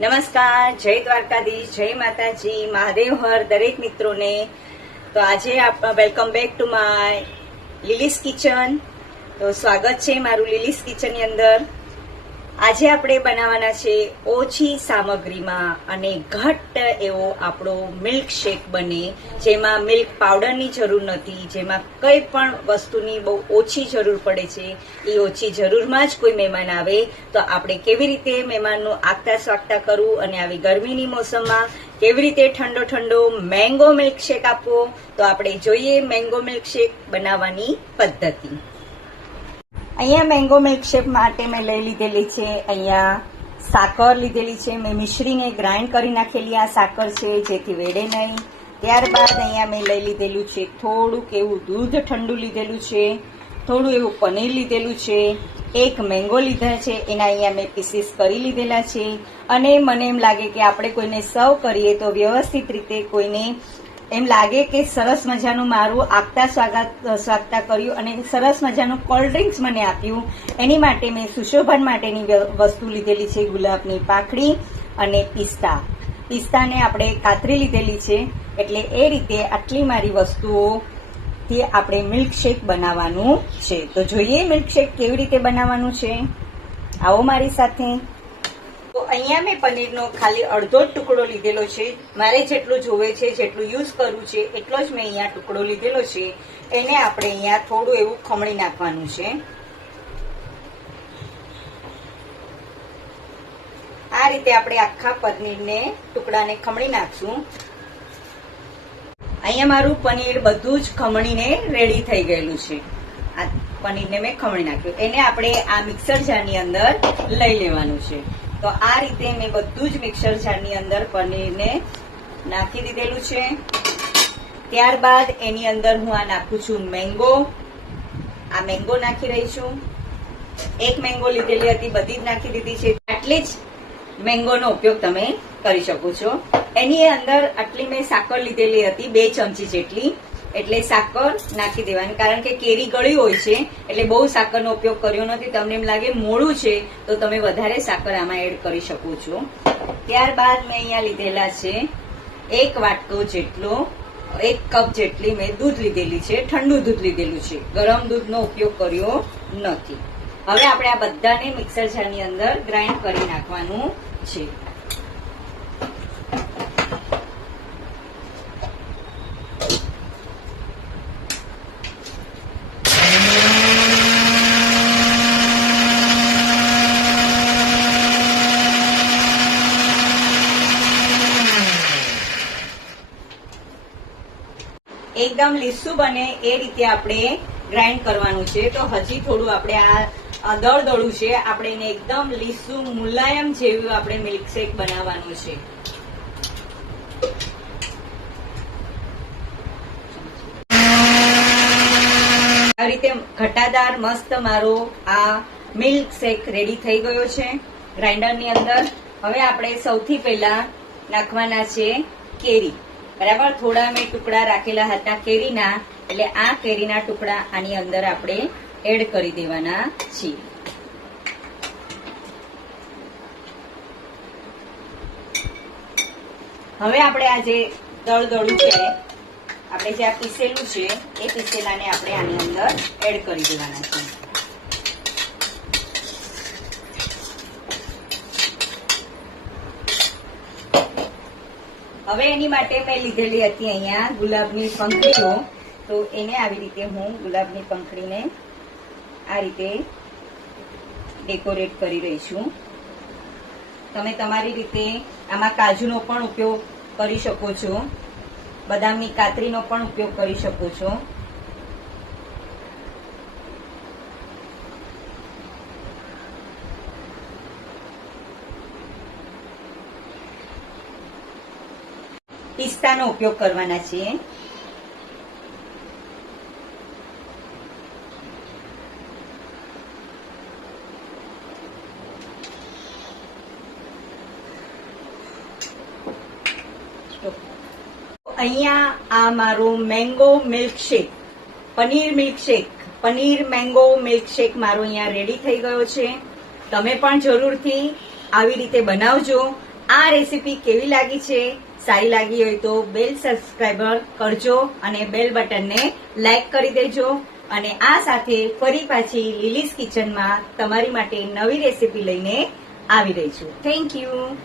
નમસ્કાર, જય દ્વારકાધીશ, જય માતાજી, મહાદેવ હર દરેક મિત્રોને. તો આજે welcome back to my Lily's kitchen. તો સ્વાગત છે મારું લીલીસ કિચનની અંદર. આજે આપણે બનાવવાના છે ઓછી સામગ્રીમાં અને ઘટ્ટ એવો આપણો મિલ્ક શેક બને, જેમાં મિલ્ક પાવડરની જરૂર નથી, જેમાં કંઈ પણ વસ્તુની બહુ ઓછી જરૂર પડે છે. એ ઓછી જરૂરમાં જ કોઈ મહેમાન આવે તો આપણે કેવી રીતે મહેમાનનું આગતા સ્વાગતા કરવું અને આવી ગરમીની મોસમમાં કેવી રીતે ઠંડો ઠંડો મેંગો મિલ્ક શેક આપવો, તો આપણે જોઈએ મેંગો મિલ્ક શેક બનાવવાની પદ્ધતિ. અહીંયા મેંગો મિલ્કશેક માટે મેં લઈ લીધેલી છે, અહીંયા સાકર લીધેલી છે. મેં મિશ્રીને ગ્રાઇન્ડ કરી નાખેલી આ સાકર છે, જેથી વેડે નહીં. ત્યારબાદ અહીંયા મેં લઈ લીધેલું છે થોડુંક એવું દૂધ ઠંડુ લીધેલું છે, થોડું એવું પનીર લીધેલું છે, એક મેંગો લીધા છે, એના અહીંયા મેં પીસીસ કરી લીધેલા છે. અને મને એમ લાગે કે આપણે કોઈને સર્વ કરીએ તો વ્યવસ્થિત રીતે કોઈને એમ લાગે કે સરસ મજાનું મારું આગતા સ્વાગતા કર્યું અને સરસ મજાનું કોલ્ડ ડ્રિંક્સ મને આપ્યું. એની માટે મેં સુશોભન માટેની વસ્તુ લીધેલી છે, ગુલાબની પાંખડી અને પિસ્તાને આપણે કાતરી લીધેલી છે. એટલે એ રીતે આટલી મારી વસ્તુઓથી આપણે મિલ્કશેક બનાવવાનું છે. તો જોઈએ મિલ્કશેક કેવી રીતે બનાવવાનું છે, આવો મારી સાથે. તો અહીંયા મેં પનીરનો ખાલી અડધો જ ટુકડો લીધેલો છે. મારે જેટલું જોવે છે, જેટલું યુઝ કરવું છે એટલો જ મેં અહીંયા ટુકડો લીધેલો છે. એને આપણે અહીંયા થોડું એવું ખમણી નાખવાનું છે. આ રીતે આપણે આખા પનીરને ટુકડાને ખમણી નાખશું. અહીંયા મારું પનીર બધું જ ખમણીને રેડી થઈ ગયેલું છે. આ પનીરને મેં ખમણી નાખ્યું. એને આપણે આ મિક્સર જારની અંદર લઈ લેવાનું છે. તો આ રીતે મેં બધું જ મિક્સર જારની અંદર પનીરને નાખી દીધેલું છે. ત્યારબાદ એની અંદર હું આ નાખું છું મેંગો. આ મેંગો નાખી રહી છું. એક મેંગો લીધેલી હતી, બધી જ નાખી દીધી છે. આટલી જ મેંગોનો ઉપયોગ તમે કરી શકો છો. એની અંદર આટલી મેં સાકર લીધેલી હતી, 2 ચમચી જેટલી. એટલે સાકર નાખી દેવાની, કારણ કે કેરી ગળી હોય છે એટલે બહુ સાકરનો ઉપયોગ કર્યો નથી. તમને એમ લાગે મોડું છે તો તમે વધારે સાકર આમાં એડ કરી શકો છો. ત્યારબાદ મેં અહીંયા લીધેલા છે 1 વાટકો જેટલો, 1 કપ જેટલી મેં દૂધ લીધેલી છે. ઠંડુ દૂધ લીધેલું છે, ગરમ દૂધનો ઉપયોગ કર્યો નથી. હવે આપણે આ બધાને મિક્સર જારની અંદર ગ્રાઇન્ડ કરી નાખવાનું છે. એકદમ લીસું બને એ રીતે આપણે ગ્રાઇન્ડ કરવાનું છે. તો હજી થોડું આપણે આ દળદળું છે, આપણે એને એકદમ લીસું મુલાયમ જેવું આપણે મિલ્કશેક બનાવવાનું છે. આ રીતે ઘટાદાર મસ્ત મારો આ મિલ્કશેક રેડી થઈ ગયો છે ગ્રાઇન્ડરની અંદર. હવે આપણે સૌથી પહેલા નાખવાના છે કેરી. બરાબર, થોડા મેં ટુકડા રાખેલા હતા કેરીના, એટલે આ કેરીના ટુકડા આની અંદર આપણે એડ કરી દેવાના છીએ. હવે આપણે આ જે દળદળું છે, આપણે જે આ પીસેલું છે એ પીસેલાને આપણે આની અંદર એડ કરી દેવાના છે. હવે એની માટે મેં લીધેલી હતી અહીંયા ગુલાબની પંખડીઓ. તો એને આવી રીતે હું ગુલાબની પંખડીને આ રીતે ડેકોરેટ કરી રહી છું. તમે તમારી રીતે આમાં કાજુનો પણ ઉપયોગ કરી શકો છો, બદામની કાતરીનો પણ ઉપયોગ કરી શકો છો. પિસ્તાનો ઉપયોગ કરવાના છીએ. અહીંયા આ મારું mango milkshake, paneer mango milkshake મારો અહીંયા રેડી થઈ ગયો છે. તમે પણ જરૂરથી આવી રીતે બનાવજો. આ રેસીપી કેવી લાગી છે, સારી લાગી હોય તો બેલ સબસ્ક્રાઈબર કરજો અને બેલ બટનને લાઈક કરી દેજો. અને આ સાથે ફરી પાછી લીલીઝ કિચનમાં તમારી માટે નવી રેસીપી લઈને આવી રહી છું. Thank you.